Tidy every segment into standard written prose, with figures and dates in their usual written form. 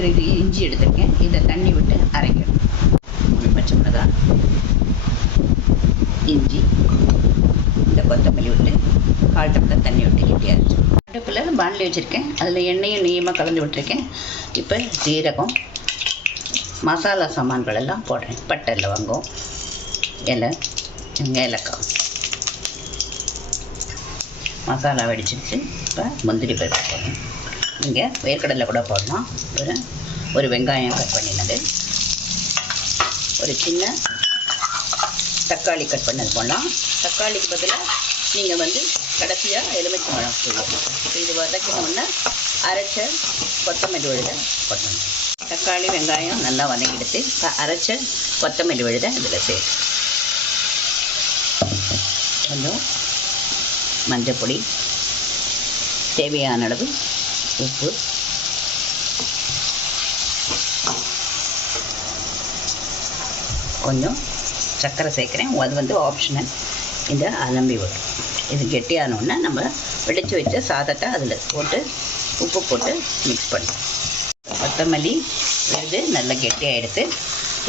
பிறகு இஞ்சி எடுத்திருக்கேன், இதை தண்ணி விட்டு அரைக்கணும். 3 பச்சை மிளகாய், இஞ்சி, இந்த கொத்தமல்லி விட்டு 1/4 டம்ளர் தண்ணி விட்டு கெட்டி அரைச்சோம். அடுப்பில் பாண்டி வச்சுருக்கேன், அதில் எண்ணெயும் நெய்யுமாக கலந்து விட்டுருக்கேன். இப்போ ஜீரகம், மசாலா சாமான்கள் எல்லாம் போடுறேன். பட்டை, லவங்கம், இலை, ஏலக்காய். மசாலா வெடிச்சிருச்சு. இப்போ முந்திரி பருப்பு போடணும். இங்கே வேர்க்கடலை கூட போடலாம். ஒரு வெங்காயம் கட் பண்ணினது, ஒரு சின்ன தக்காளி கட் பண்ணது போடலாம். தக்காளிக்கு பதிலாக நீங்கள் கடைசியாக எலுமிச்சை பழம் போடணும். இது வதக்கணும்னா அரைச்ச கொத்தமல்லி விழுதை போடணும். தக்காளி வெங்காயம் நல்லா வதக்கிடுத்து அரைச்ச கொத்தமல்லி விழுதை இதில் சேர்த்து கொஞ்சம் மஞ்சள், தேவையான அளவு உப்பு, கொஞ்சம் சர்க்கரை சேர்க்குறேன். அது ஆப்ஷனல். இந்த அலம்பி வரும். இது கெட்டியானோடனே நம்ம வெடித்து வச்ச சாதத்தை அதில் போட்டு உப்பு போட்டு மிக்ஸ் பண்ணுவோம். கொத்தமல்லி நல்லா கெட்டியாகிடுது.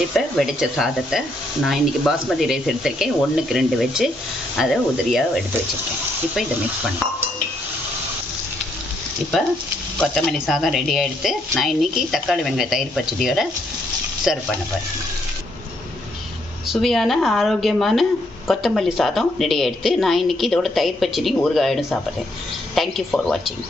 இப்போ வெடித்த சாதத்தை நான் இன்றைக்கி பாஸ்மதி ரைஸ் எடுத்திருக்கேன், 1க்கு 2 வச்சு அதை உதிரியாக எடுத்து வச்சுருக்கேன். இப்போ இதை மிக்ஸ் பண்ணுவேன். இப்போ கொத்தமல்லி சாதம் ரெடி ஆகிடுத்து. நான் இன்றைக்கி தக்காளி வெங்காய தயிர் பச்சடியோட சர்வ் பண்ண போகிறேன். சுவையான ஆரோக்கியமான கொத்தமல்லி சாதம் ரெடி ஆகிடுத்து. நான் இன்றைக்கி இதோட தயிர் பச்சடி ஊறுகாயோடு சாப்பிட்றேன். தேங்க்யூ ஃபார் வாட்சிங்.